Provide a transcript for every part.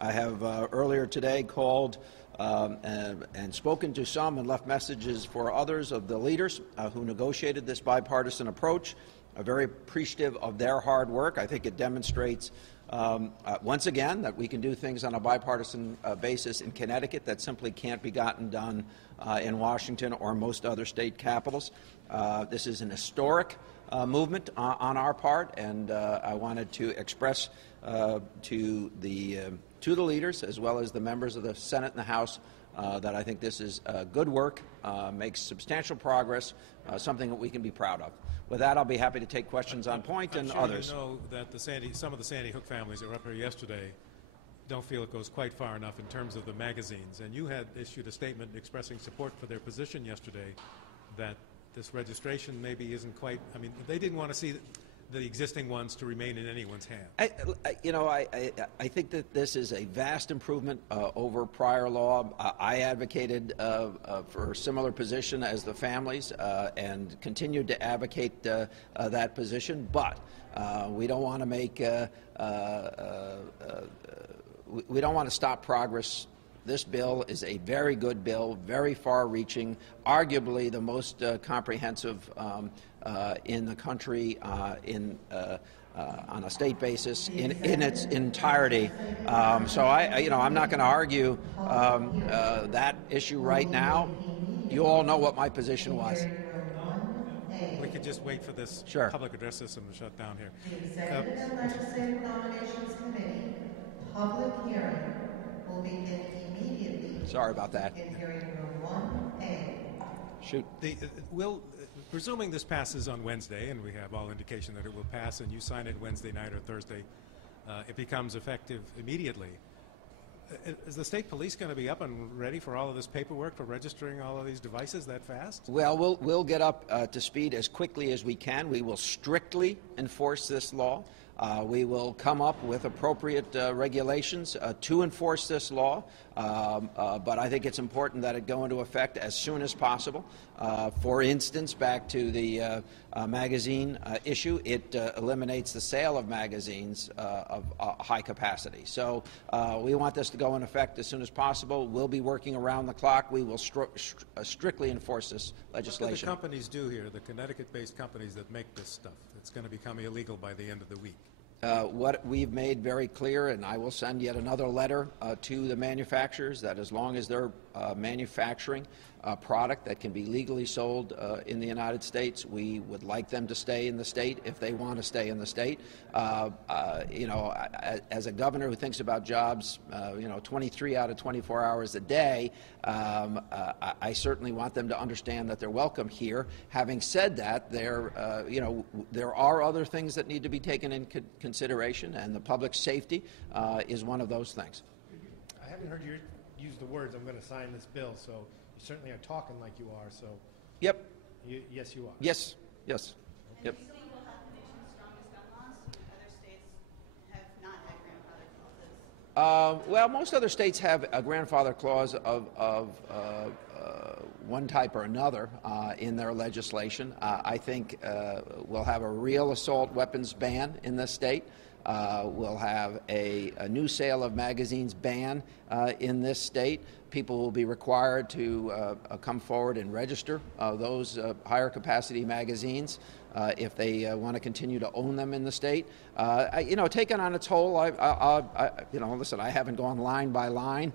I have earlier today called and spoken to some and left messages for others of the leaders who negotiated this bipartisan approach. Very appreciative of their hard work. I think it demonstrates once again that we can do things on a bipartisan basis in Connecticut that simply can't be gotten done in Washington or most other state capitals. This is an historic movement on our part, and I wanted to express to the leaders as well as the members of the Senate and the House that I think this is good work, makes substantial progress, something that we can be proud of. With that, I'll be happy to take questions on point and others. You know that some of the Sandy Hook families that were up here yesterday don't feel it goes quite far enough in terms of the magazines. And you had issued a statement expressing support for their position yesterday that this registration maybe isn't quite, I mean, they didn't want to see the existing ones to remain in anyone's hand. I think that this is a vast improvement over prior law. I advocated for a similar position as the families and continued to advocate that position, but we don't want to make we don't want to stop progress. This bill is a very good bill, very far-reaching, arguably the most comprehensive in the country on a state basis in its entirety. So I'm not going to argue that issue right now. You all know what my position was. We could just wait for this public address system to shut down here. Executive and Legislative Nominations Committee public hearing will begin immediately. Sorry about that. In hearing room 1A. Shoot. Presuming this passes on Wednesday, and we have all indication that it will pass, and you sign it Wednesday night or Thursday, it becomes effective immediately. Is the state police going to be up and ready for all of this paperwork for registering all of these devices that fast? Well, we'll get up to speed as quickly as we can. We will strictly enforce this law. We will come up with appropriate regulations to enforce this law, but I think it's important that it go into effect as soon as possible. For instance, back to the magazine issue, it eliminates the sale of magazines of high capacity. So we want this to go in effect as soon as possible. We'll be working around the clock. We will strictly enforce this legislation. What do the companies do here, the Connecticut-based companies that make this stuff? It's going to become illegal by the end of the week. What we've made very clear, and I will send yet another letter to the manufacturers, that as long as they're manufacturing a product that can be legally sold in the United States, we would like them to stay in the state if they want to stay in the state. As a governor who thinks about jobs, 23 out of 24 hours a day, I certainly want them to understand that they're welcome here. Having said that, there are other things that need to be taken into consideration, and the public safety is one of those things. I haven't heard you use the words, "I'm going to sign this bill," so you certainly are talking like you are. So. Yep. Yes, you are. Yes. Yes. And yep. Do you think we'll have the nation's strongest gun laws? Other states have not had grandfather clauses. Well, most other states have a grandfather clause of one type or another in their legislation. I think we'll have a real assault weapons ban in this state. We'll have a new sale of magazines ban in this state. People will be required to come forward and register those higher capacity magazines if they want to continue to own them in the state. Taken on its whole, listen, I haven't gone line by line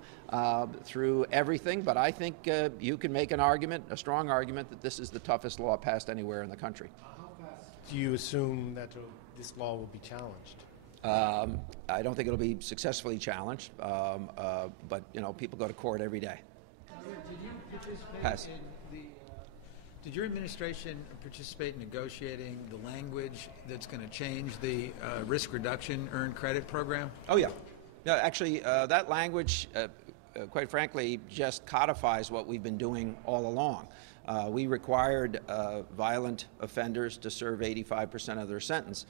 through everything, but I think you can make an argument, a strong argument, that this is the toughest law passed anywhere in the country. How fast do you assume that this law will be challenged? I don't think it'll be successfully challenged, but people go to court every day. Did your administration participate in negotiating the language that's going to change the risk reduction earned credit program? Oh yeah, actually, that language, quite frankly, just codifies what we've been doing all along. We required violent offenders to serve 85% of their sentence.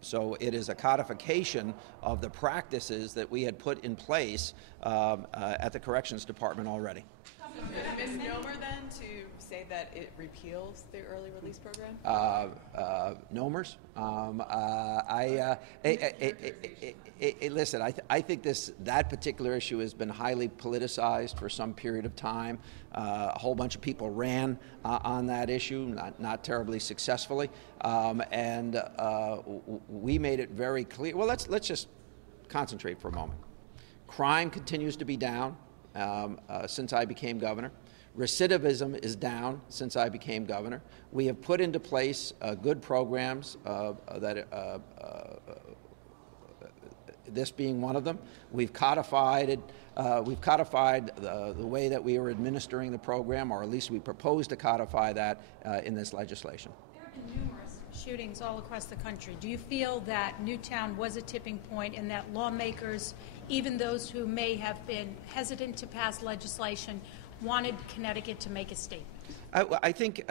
So it is a codification of the practices that we had put in place at the Corrections Department already. Misnomer then to say that it repeals the early release program? Nomers. Listen, I think that particular issue has been highly politicized for some period of time. A whole bunch of people ran on that issue, not terribly successfully, and we made it very clear. Well, let's just concentrate for a moment. Crime continues to be down since I became governor. Recidivism is down since I became governor. We have put into place good programs, this being one of them. We've codified it. We've codified the way that we are administering the program, or at least we propose to codify that in this legislation. There have been numerous shootings all across the country. Do you feel that Newtown was a tipping point and that lawmakers, even those who may have been hesitant to pass legislation, wanted Connecticut to make a statement? I think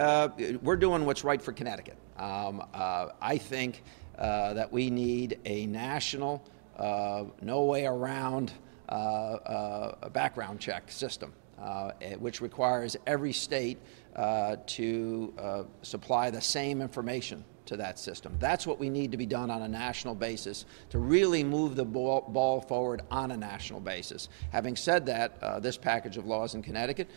we're doing what's right for Connecticut. I think that we need a national, no way around a background check system, which requires every state to supply the same information to that system. That's what we need to be done on a national basis to really move the ball forward on a national basis. Having said that, this package of laws in Connecticut,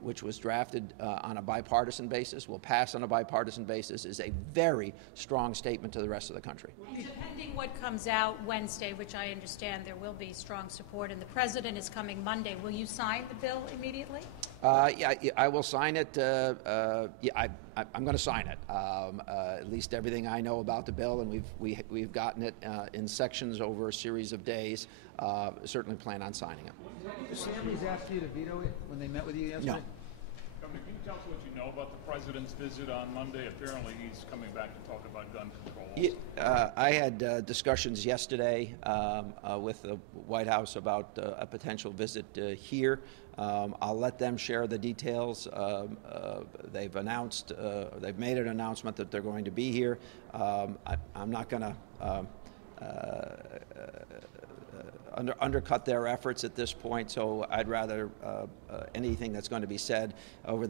which was drafted on a bipartisan basis, will pass on a bipartisan basis, is a very strong statement to the rest of the country. And depending what comes out Wednesday, which I understand there will be strong support, and the president is coming Monday, will you sign the bill immediately? Yeah, I will sign it. I'm going to sign it. At least everything I know about the bill, and we've gotten it in sections over a series of days. Certainly plan on signing it. Did the families ask you to veto it when they met with you yesterday? No. Governor, can you tell us what you know about the president's visit on Monday? Apparently, he's coming back to talk about gun control. Yeah, I had discussions yesterday with the White House about a potential visit here. I'll let them share the details. They've announced, they've made an announcement that they're going to be here. I'm not going to undercut their efforts at this point, so I'd rather anything that's going to be said over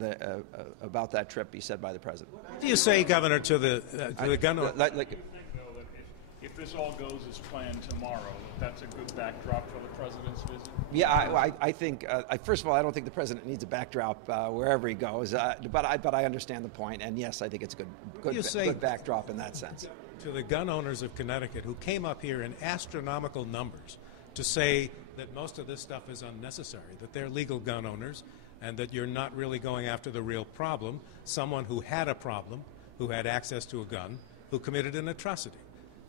about that trip be said by the president. What do you say, Governor, to the gun? If this all goes as planned tomorrow, that's a good backdrop for the president's visit? Yeah, I think, first of all, I don't think the president needs a backdrop wherever he goes, but I understand the point, and yes, I think it's a good backdrop in that sense. To the gun owners of Connecticut who came up here in astronomical numbers to say that most of this stuff is unnecessary, that they're legal gun owners, and that you're not really going after the real problem, someone who had a problem, who had access to a gun, who committed an atrocity.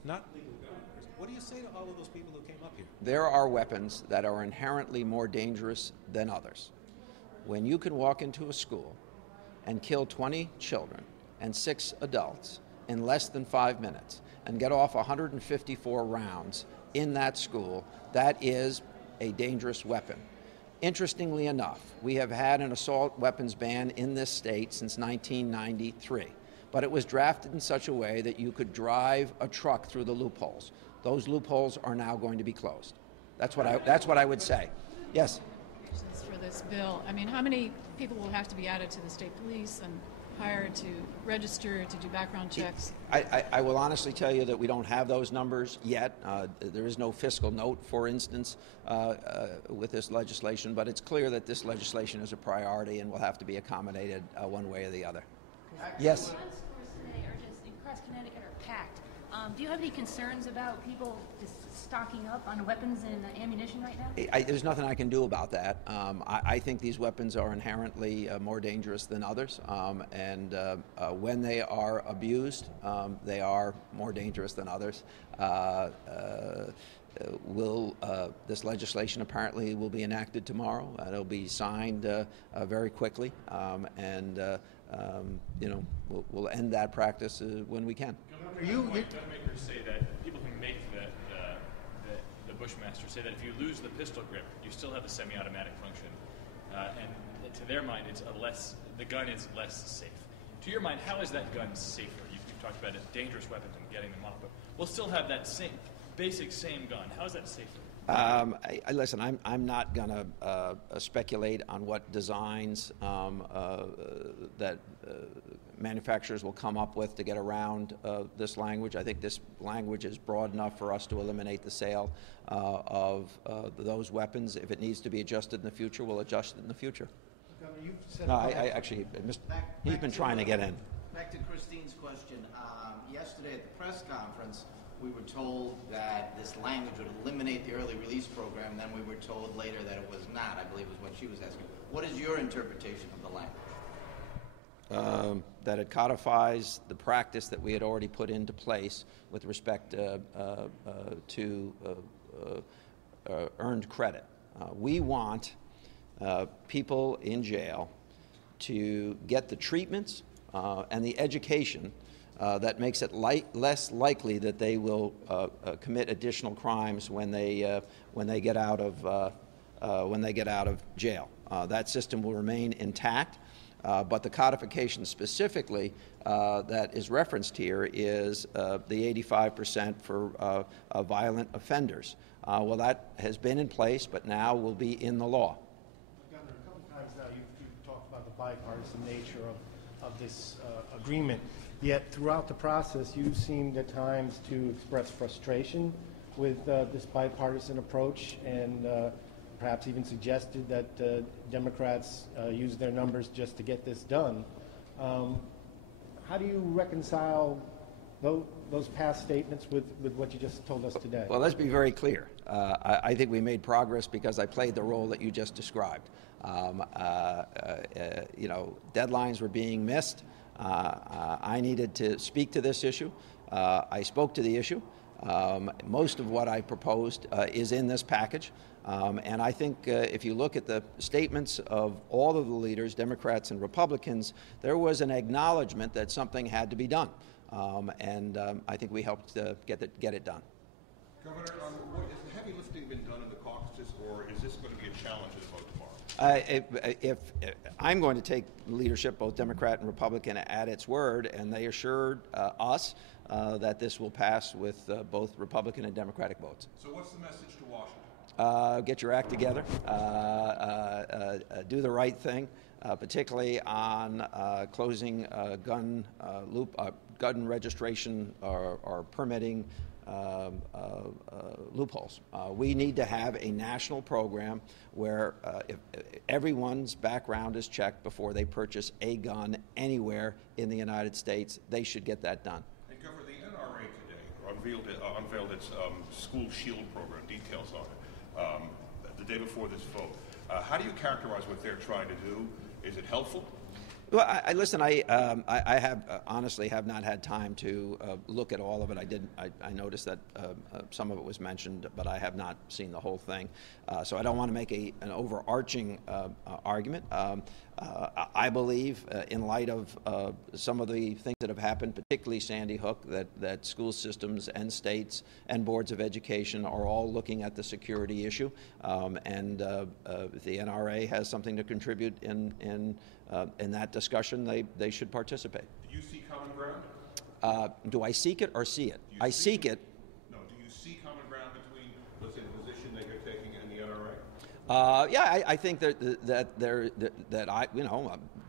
Not legal gun owners. What do you say to all of those people who came up here? There are weapons that are inherently more dangerous than others. When you can walk into a school and kill 20 children and 6 adults in less than 5 minutes and get off 154 rounds in that school, that is a dangerous weapon. Interestingly enough, we have had an assault weapons ban in this state since 1993. But it was drafted in such a way that you could drive a truck through the loopholes. Those loopholes are now going to be closed. That's what I would say. Yes. For this bill, I mean, how many people will have to be added to the state police and hired to register, to do background checks? I will honestly tell you that we don't have those numbers yet. There is no fiscal note, for instance, with this legislation, but it's clear that this legislation is a priority and will have to be accommodated one way or the other. Yes. Gun stores today are just across Connecticut are packed. Do you have any concerns about people just stocking up on weapons and ammunition right now? There's nothing I can do about that. I think these weapons are inherently more dangerous than others, and when they are abused, they are more dangerous than others. This legislation apparently will be enacted tomorrow. It'll be signed very quickly, and we'll end that practice when we can. Gunmakers say that people who make the Bushmaster say that if you lose the pistol grip, you still have the semi-automatic function, and to their mind, the gun is less safe. To your mind, how is that gun safer? You've talked about a dangerous weapon and getting them off, but we'll still have that same gun. How is that safer? Listen, I'm not going to speculate on what designs that manufacturers will come up with to get around this language. I think this language is broad enough for us to eliminate the sale of those weapons. If it needs to be adjusted in the future, we'll adjust it in the future. Governor, you've said No, he's been trying to get in. Back to Christine's question. Yesterday at the press conference, we were told that this language would eliminate the early release program. Then we were told later that it was not. I believe was what she was asking. What is your interpretation of the language? That it codifies the practice that we had already put into place with respect to earned credit. We want people in jail to get the treatments and the education that makes it less likely that they will commit additional crimes when they get out of jail. That system will remain intact, but the codification specifically that is referenced here is the 85% for violent offenders. Well, that has been in place, but now will be in the law. Governor, a couple times now you've talked about the bipartisan nature of this agreement. Yet throughout the process, you seemed at times to express frustration with this bipartisan approach, and perhaps even suggested that Democrats use their numbers just to get this done. How do you reconcile those past statements with what you just told us today? Well, let's be very clear. I think we made progress because I played the role that you just described. Deadlines were being missed. I needed to speak to this issue. I spoke to the issue. Most of what I proposed is in this package. And I think if you look at the statements of all of the leaders, Democrats and Republicans, there was an acknowledgement that something had to be done. I think we helped get it done. Governor, has the heavy lifting been done in the caucuses, or is this going to be a challenge in the vote tomorrow? If I'm going to take leadership, both Democrat and Republican, at its word, and they assured us that this will pass with both Republican and Democratic votes. So what's the message to Washington? Get your act together, do the right thing, particularly on closing gun registration or permitting loopholes. We need to have a national program where if everyone's background is checked before they purchase a gun anywhere in the United States. They should get that done. And Governor, the NRA today unveiled its school shield program, details on it, the day before this vote. How do you characterize what they're trying to do? Is it helpful? Well, I have honestly have not had time to look at all of it. I noticed that some of it was mentioned, but I have not seen the whole thing. So I don't want to make an overarching argument. I believe, in light of some of the things that have happened, particularly Sandy Hook, that school systems and states and boards of education are all looking at the security issue, and if the NRA has something to contribute in that discussion, they should participate. Do you see common ground? Do I seek it or see it? I seek it. No. Do you see common ground between, let's say, the position that you're taking and the NRA? I think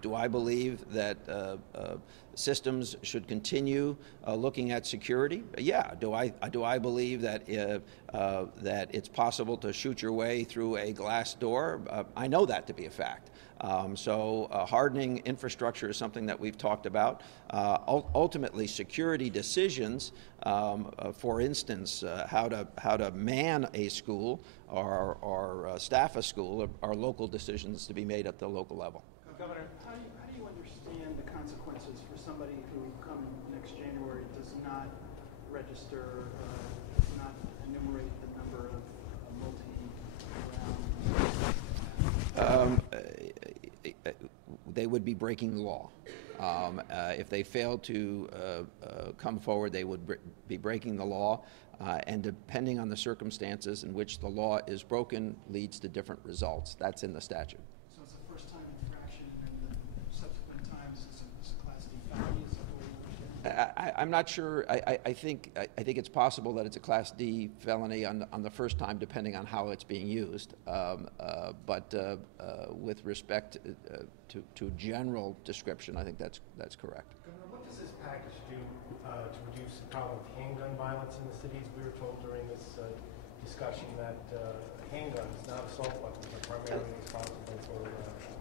do I believe that systems should continue looking at security? Yeah. Do I believe that that it's possible to shoot your way through a glass door? I know that to be a fact. So hardening infrastructure is something that we've talked about. Ultimately, security decisions, for instance, how to man a school or staff a school, are local decisions to be made at the local level. Governor, how do you understand the consequences for somebody who, come next January, does not register, does not enumerate the number of multi-round? They would be breaking the law. If they fail to come forward, they would be breaking the law, and depending on the circumstances in which the law is broken, leads to different results. That's in the statute. So it's a first-time infraction, and then the subsequent times it's a Class D felony, is that what we understand? I'm not sure. I think it's possible that it's a Class D felony on the first time, depending on how it's being used. But with respect to general description, I think that's correct. Governor, what does this package do to reduce the problem of handgun violence in the cities? We were told during this discussion that handguns, not assault weapons, are primarily responsible for the increase in.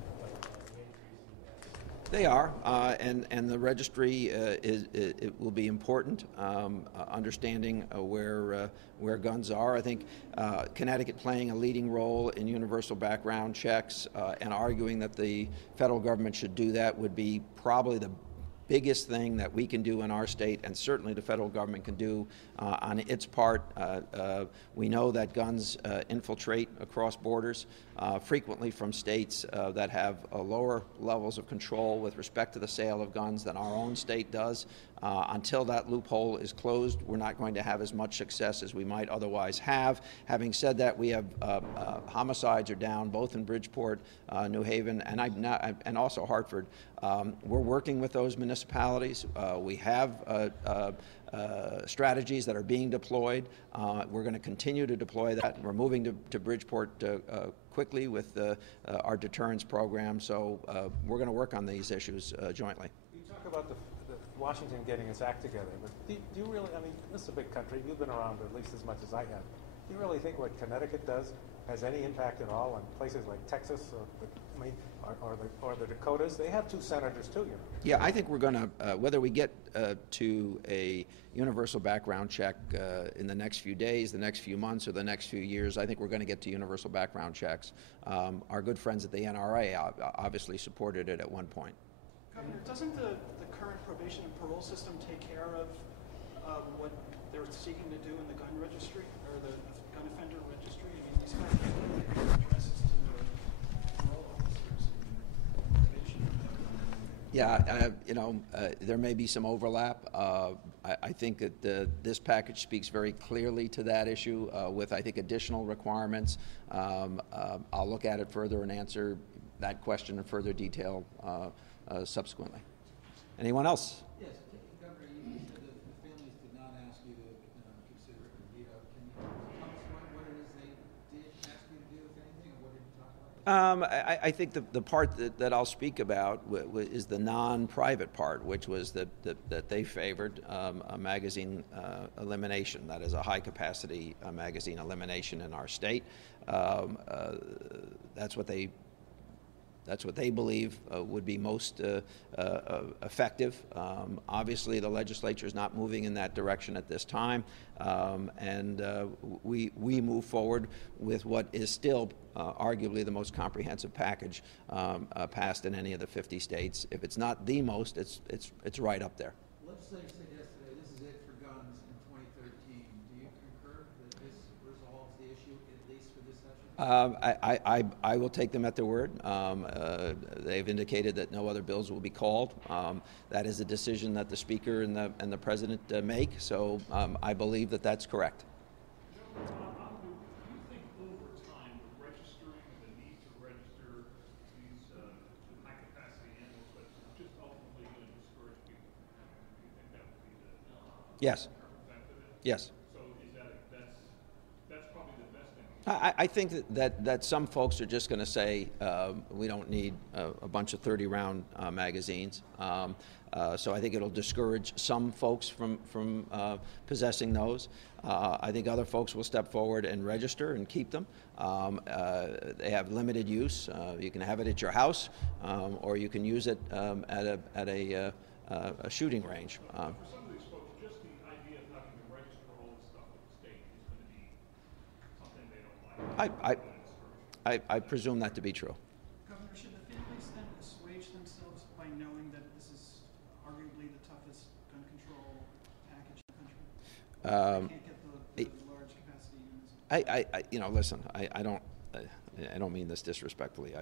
They are, and the registry it will be important, understanding where guns are. I think Connecticut playing a leading role in universal background checks and arguing that the federal government should do that would be probably the biggest thing that we can do in our state, and certainly the federal government can do on its part. We know that guns infiltrate across borders, frequently from states that have lower levels of control with respect to the sale of guns than our own state does. Until that loophole is closed, we're not going to have as much success as we might otherwise have. Having said that, we have homicides are down both in Bridgeport, New Haven, and also Hartford. We're working with those municipalities. We have strategies that are being deployed. We're going to continue to deploy that. We're moving to Bridgeport quickly with our deterrence program. So we're going to work on these issues jointly. You talk about the Washington getting its act together, but do you really, I mean, this is a big country. You've been around at least as much as I have. Do you really think what Connecticut does has any impact at all on places like Texas or the Dakotas? They have 2 senators too, you know. Yeah, I think we're going to, whether we get to a universal background check in the next few days, the next few months, or the next few years, I think we're going to get to universal background checks. Our good friends at the NRA obviously supported it at one point. Governor, doesn't the current probation and parole system take care of what they're seeking to do in the gun registry or the gun offender registry? I mean, these kind of addresses to the parole officers and probation. Yeah, there may be some overlap. I think that this package speaks very clearly to that issue with, I think, additional requirements. I'll look at it further and answer that question in further detail subsequently. Anyone else? Yes, Governor, you said that the families did not ask you to consider it a veto. Can you tell us what it is they did ask you to do, if anything, or what did you talk about? I think the part that I'll speak about is the non-private part, which was that they favored a magazine elimination. That is a high-capacity magazine elimination in our state. That's what they believe would be most effective. Obviously, the legislature is not moving in that direction at this time, and we move forward with what is still arguably the most comprehensive package passed in any of the 50 states. If it's not the most, it's right up there. Legislature said yesterday this is it for guns in 2013. Do you concur that this resolves the issue, at least for this session? I will take them at their word. They've indicated that no other bills will be called. That is a decision that the Speaker and the President make, so I believe that that's correct. Do you think over time the registering and the need to register these high-capacity animals, but just ultimately going to discourage people? Do you think that would be the Yes. effect of it? Yes. So is that's probably the best thing? I think that some folks are just going to say we don't need a bunch of 30-round magazines. So I think it'll discourage some folks from possessing those. I think other folks will step forward and register and keep them. They have limited use. You can have it at your house, or you can use it at a shooting range. For some of these folks, just the idea of having to register all this stuff with the state is going to be something they don't like. I presume that to be true. Governor, should the families then assuage themselves by knowing that this is arguably the toughest gun control package in the country? They can't get the large capacity units. Listen, I don't mean this disrespectfully.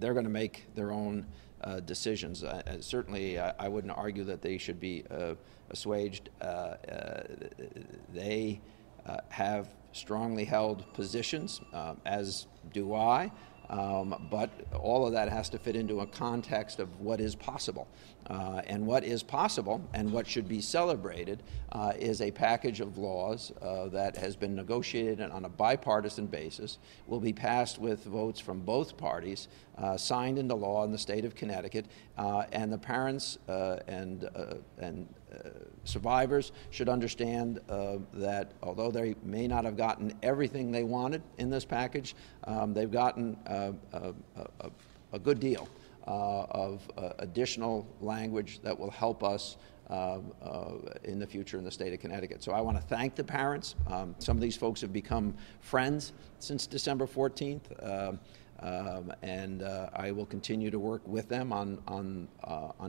They're going to make their own decisions. Certainly, I wouldn't argue that they should be assuaged. They have strongly held positions, as do I, But all of that has to fit into a context of what is possible. And what is possible and what should be celebrated is a package of laws that has been negotiated on a bipartisan basis, will be passed with votes from both parties, signed into law in the state of Connecticut, and the parents and survivors should understand that although they may not have gotten everything they wanted in this package, they've gotten a good deal of additional language that will help us in the future in the state of Connecticut. So I want to thank the parents. Some of these folks have become friends since December 14th. And I will continue to work with them on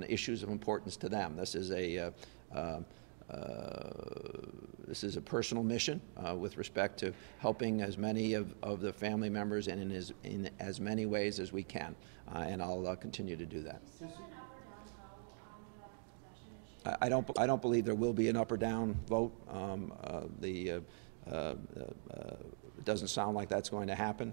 issues of importance to them. This is a personal mission with respect to helping as many of the family members and in as many ways as we can, and I'll continue to do that. I don't believe there will be an up or down vote. It doesn't sound like that's going to happen.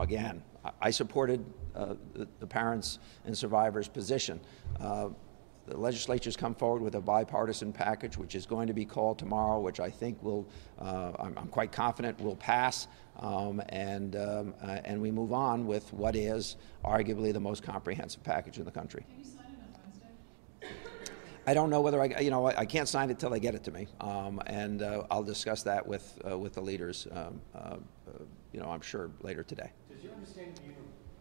Again, I supported the parents and survivors' position. The legislature's come forward with a bipartisan package, which is going to be called tomorrow, which I think will, I'm quite confident will pass, and we move on with what is arguably the most comprehensive package in the country. Can you sign it on Wednesday? I don't know whether I can't sign it till they get it to me, and I'll discuss that with the leaders. I'm sure later today. Does your understanding of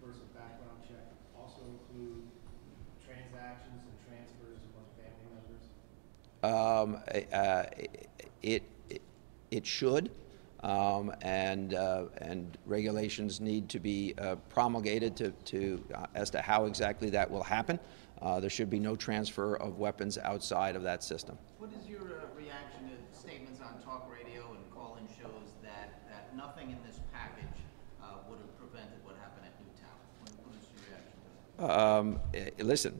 universal background check also include transactions and transfers among family members? It should, and regulations need to be promulgated as to how exactly that will happen. There should be no transfer of weapons outside of that system. What is your reaction to statements on talk radio and call-in shows that nothing in this package would have prevented what happened at Newtown? What is your reaction to that? Listen,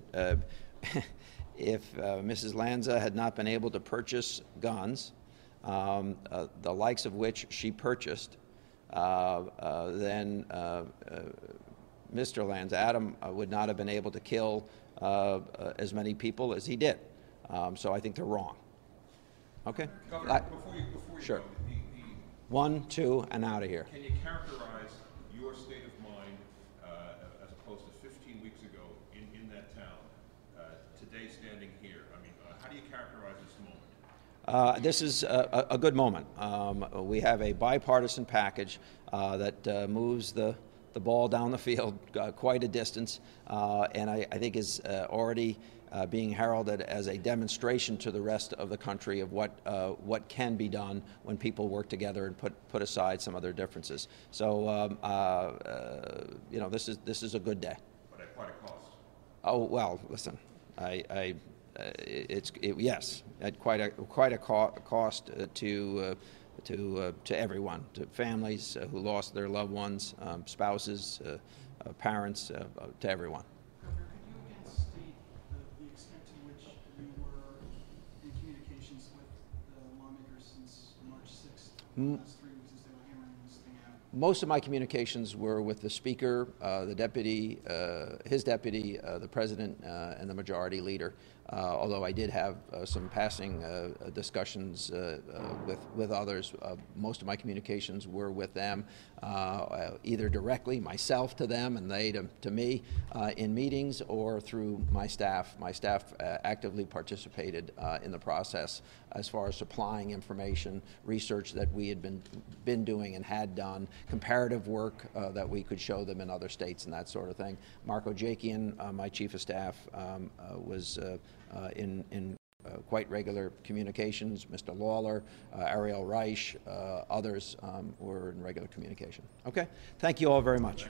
if Mrs. Lanza had not been able to purchase guns, the likes of which she purchased, then Mr. Lanza, Adam, would not have been able to kill as many people as he did. So I think they're wrong. Okay? Governor, before you sure. go, 1, 2, and out of here. Can you characterize your state of mind as opposed to 15 weeks ago in that town, today standing here? I mean, how do you characterize this moment? This is a good moment. We have a bipartisan package that moves the ball down the field quite a distance, and I think is already being heralded as a demonstration to the rest of the country of what can be done when people work together and put aside some of their differences. So this is a good day. But at quite a cost. Oh well, listen, yes, at quite a cost to everyone, to families who lost their loved ones, spouses, parents, to everyone. Governor, could you again state the extent to which you were in communications with the lawmakers since March 6th, the last 3 weeks as they were hammering this thing out? Most of my communications were with the Speaker, the Deputy, his Deputy, the President, and the Majority Leader. Although I did have some passing discussions with others, most of my communications were with them, either directly, myself to them and they to me, in meetings, or through my staff. My staff actively participated in the process as far as supplying information, research that we had been doing and had done, comparative work that we could show them in other states and that sort of thing. Mark Ojakian, my Chief of Staff, was in quite regular communications. Mr. Lawler, Ariel Reich, others were in regular communication. Okay, thank you all very much.